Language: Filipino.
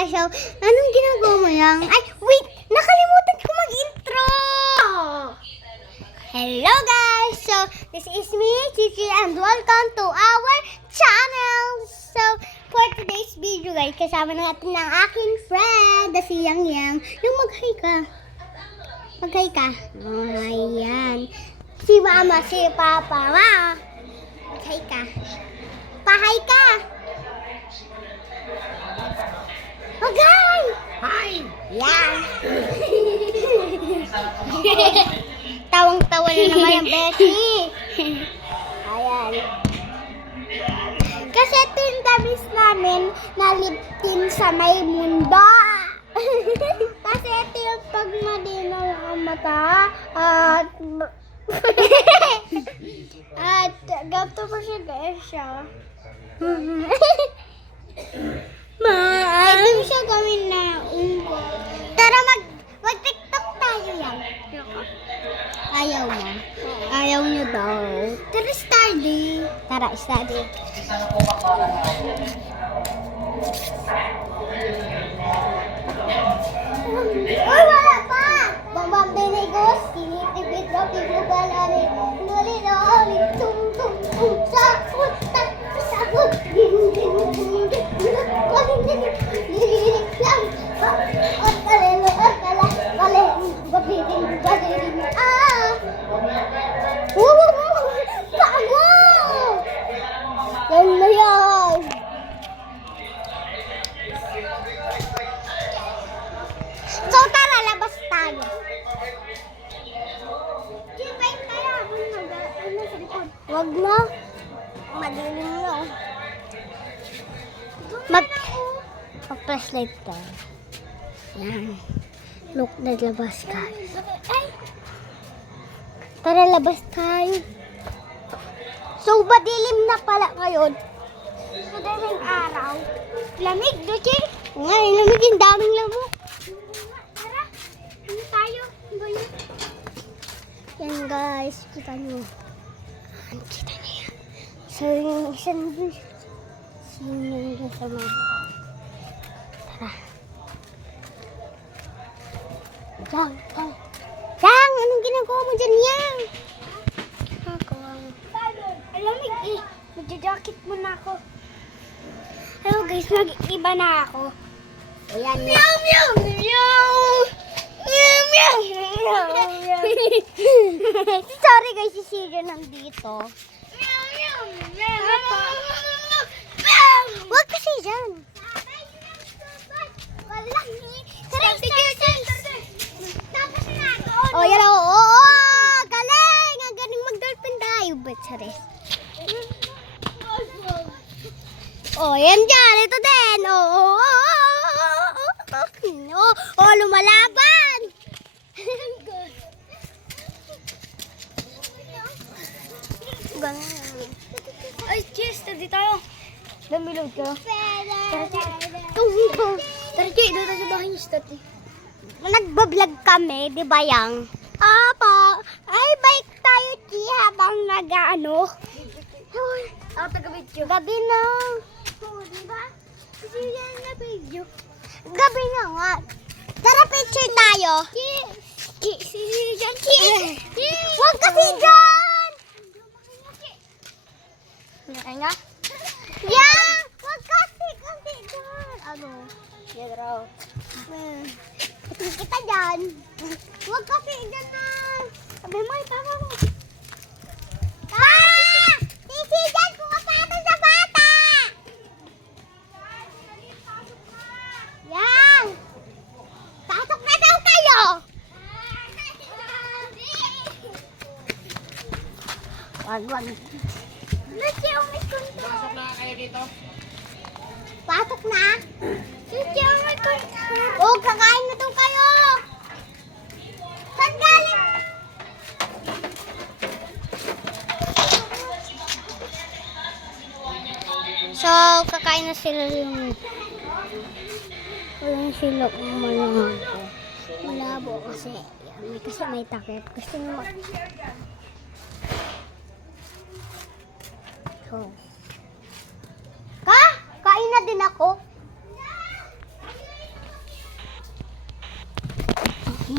guys. So, anong ginagawa mo yan? Ay, wait! Nakalimutan ko mag-intro! Hello guys! So, this is me, Chichi, and welcome to our channel! So, for today's video guys, kasama natin ng aking friend, si Yang Yang. Yung mag-hi ka. Mag-hi ka. Oh, ayan. Si Mama, si Papa. Ma, mag-hi ka. Pa-hi ka. Mag-hi! Hi! Yan. Tawang-tawa na naman yung Becky. Ayan. Kasi ito yung tamis namin na liptin sa may mundo. Kasi ito yung pag madinaw ang mata at ganito pa siya guys siya. Pwede mo siya gawin na Tara mag-TikTok tayo yan. Ayaw mo? Ayaw nyo daw. Tara study. Tara study. Uy, wala pa! Bambam dinigos, kinitibit na pinugalari. Nuli-nuli, tung-tung-tung, sakot, sakot, din-din-din-din, diririk lang. At kalelo, at kala, badiring, Pago! Yan na yan! So, tara, labas tayo. Kipay tayo. Wag na. Madilim na. Mag-flashlight tayo. Yan. Look, naglabas guys. Ay! Tara, labas tayo. So, madilim na pala ngayon. Madaling araw. Lamig, Duchi. Nga, lamig yung daming lamok. Tara, ano tayo? Yan guys, kita nyo. Kita nyo yan. So, yung isang sinong sa mga. Tara. Yang, anong ginagawa mo dyan, Yang? Ginagawa mo. Alamig eh. Magja-jacket muna ako. Hello guys, mag-iba na ako. Ayan na. Meow, meow, meow. Meow, meow, meow. Sorry guys, si Siri nandito. Meow, meow, meow. Huwag kasi dyan. Oh, yan o. Oh, galing! Ang galing mag-dolphin tayo. But, sorry. Oh, yan dyan. Ito din. Oh, lumalaban. Ay, cheers! Tadi tayo. Damilog ka. Tara, doon tayo sa bahay niyo, Tati. Nagbablog kami, di ba Yang? Apo, ay bike tayo Chi habang nag-ano. Ako taga-video. Gabi na. Oo, di ba? Kasi yan na video. Gabi na nga. Tara picture tayo. Chi. Huwag kasi dyan! Nga? Yang! Huwag kasi dyan! Ano? Yan raw. Kita dyan. Huwag kasi dyan na. Sabi mo, tama mo. Sisi dyan, pumapano sa bata. Yan. Pasok na daw kayo. Wag. Lucy, umay kontra. Pasok na kayo dito. Pasok na. Lucy, umay kontra. Oh, kakain na daw kayo. Saan galing? So, kakain na sila yung walang sila umalang ako. Malabo kasi may takip. Gusto nyo So,